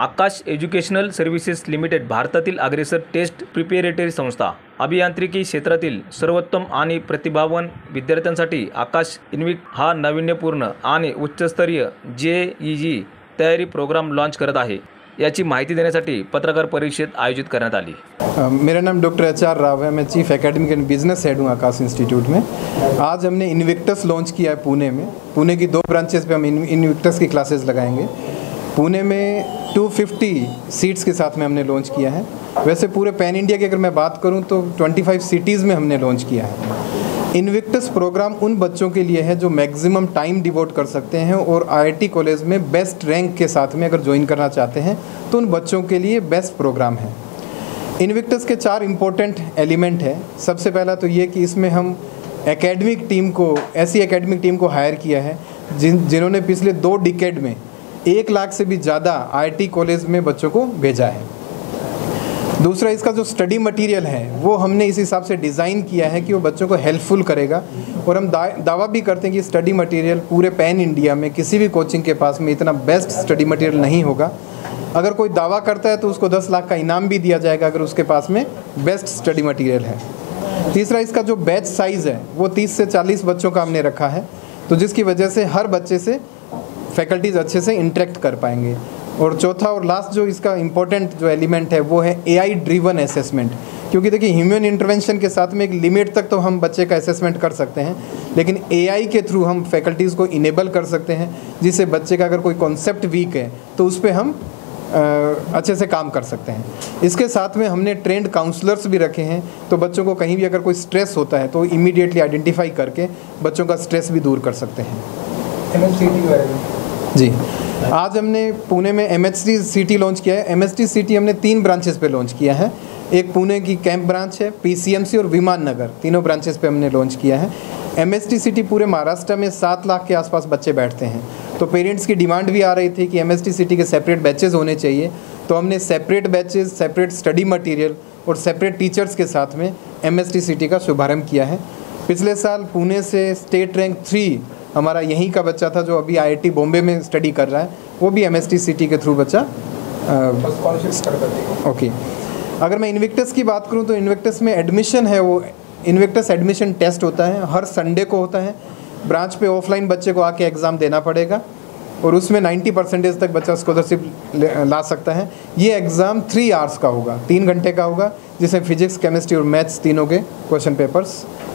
आकाश educational services limited भारतातील अग्रेसर test preparatory संस्था, अभियांत्रिकी क्षेत्रातील सर्वोत्तम आणि प्रतिभावान विद्यार्थ्यांसाठी आकाश इन्विक्ट हा नाविन्यपूर्ण आणि उच्चस्तरीय JEE तयारी प्रोग्राम लॉन्च करत आहे। याची माहिती देण्यासाठी पत्रकार परिषद आयोजित करण्यात आली। मेरा नाम डॉक्टर HR राव है। मैं chief academic and business head हूँ आकाश इंस्टीट्यूट में। आज हमने इन्विक्टस लॉन्च किया है पुणे में। पुणे की 2 ब्रांचेस पे हम इन्विक्टस की क्लासेस लगाएंगे। पुणे में 250 सीट्स के साथ में हमने लॉन्च किया है। वैसे पूरे पैन इंडिया की अगर मैं बात करूं तो 25 सिटीज़ में हमने लॉन्च किया है। इन्विक्टस प्रोग्राम उन बच्चों के लिए है जो मैक्सिमम टाइम डिवोट कर सकते हैं और IIT कॉलेज में बेस्ट रैंक के साथ में अगर ज्वाइन करना चाहते हैं तो उन बच्चों के लिए बेस्ट प्रोग्राम है। इन्विक्टस के 4 इम्पोर्टेंट एलिमेंट हैं। सबसे पहला तो ये कि इसमें हम ऐसी एकेडमिक टीम को हायर किया है जिन्होंने पिछले 2 डिकेड में 1 लाख से भी ज़्यादा IIT कॉलेज में बच्चों को भेजा है। दूसरा, इसका जो स्टडी मटेरियल है वो हमने इस हिसाब से डिज़ाइन किया है कि वो बच्चों को हेल्पफुल करेगा और हम दावा भी करते हैं कि स्टडी मटेरियल पूरे पैन इंडिया में किसी भी कोचिंग के पास में इतना बेस्ट स्टडी मटेरियल नहीं होगा। अगर कोई दावा करता है तो उसको 10 लाख का इनाम भी दिया जाएगा अगर उसके पास में बेस्ट स्टडी मटेरियल है। तीसरा, इसका जो बैच साइज़ है वो 30 से 40 बच्चों का हमने रखा है, तो जिसकी वजह से हर बच्चे से फैकल्टीज़ अच्छे से इंटरेक्ट कर पाएंगे। और चौथा और लास्ट जो इसका इम्पोर्टेंट जो एलिमेंट है वो है AI ड्रिवन असेसमेंट। क्योंकि देखिए, ह्यूमन इंटरवेंशन के साथ में एक लिमिट तक तो हम बच्चे का असेसमेंट कर सकते हैं, लेकिन AI के थ्रू हम फैकल्टीज़ को इनेबल कर सकते हैं, जिससे बच्चे का अगर कोई कॉन्सेप्ट वीक है तो उस पर हम अच्छे से काम कर सकते हैं। इसके साथ में हमने ट्रेंड काउंसलर्स भी रखे हैं, तो बच्चों को कहीं भी अगर कोई स्ट्रेस होता है तो इमीडिएटली आइडेंटिफाई करके बच्चों का स्ट्रेस भी दूर कर सकते हैं। MHCT के बारे में जी, आज हमने पुणे में MHCT लॉन्च किया है। MHCT हमने 3 ब्रांचेस पे लॉन्च किया है। एक पुणे की कैंप ब्रांच है, PCMC और विमान नगर, तीनों ब्रांचेस पे हमने लॉन्च किया है। MHCT पूरे महाराष्ट्र में 7 लाख के आसपास बच्चे बैठते हैं, तो पेरेंट्स की डिमांड भी आ रही थी कि MHCT के सेपरेट बैचेज़ होने चाहिए, तो हमने separate batches, separate study material और सेपरेट टीचर्स के साथ में MHCT का शुभारम्भ किया है। पिछले साल पुणे से स्टेट रैंक 3 हमारा यहीं का बच्चा था जो अभी IIT बॉम्बे में स्टडी कर रहा है, वो भी MHCT के थ्रू बच्चा ओके। अगर मैं इन्विक्टस की बात करूं तो इन्विक्टस में एडमिशन है, वो इन्विक्टस एडमिशन टेस्ट होता है, हर संडे को होता है। ब्रांच पे ऑफलाइन बच्चे को आके एग्ज़ाम देना पड़ेगा और उसमें 90% तक बच्चा स्कॉलरशिप ला सकता है। ये एग्ज़ाम 3 आवर्स का होगा, 3 घंटे का होगा, जिसमें फिजिक्स, केमिस्ट्री और मैथ्स तीनों के क्वेश्चन पेपर्स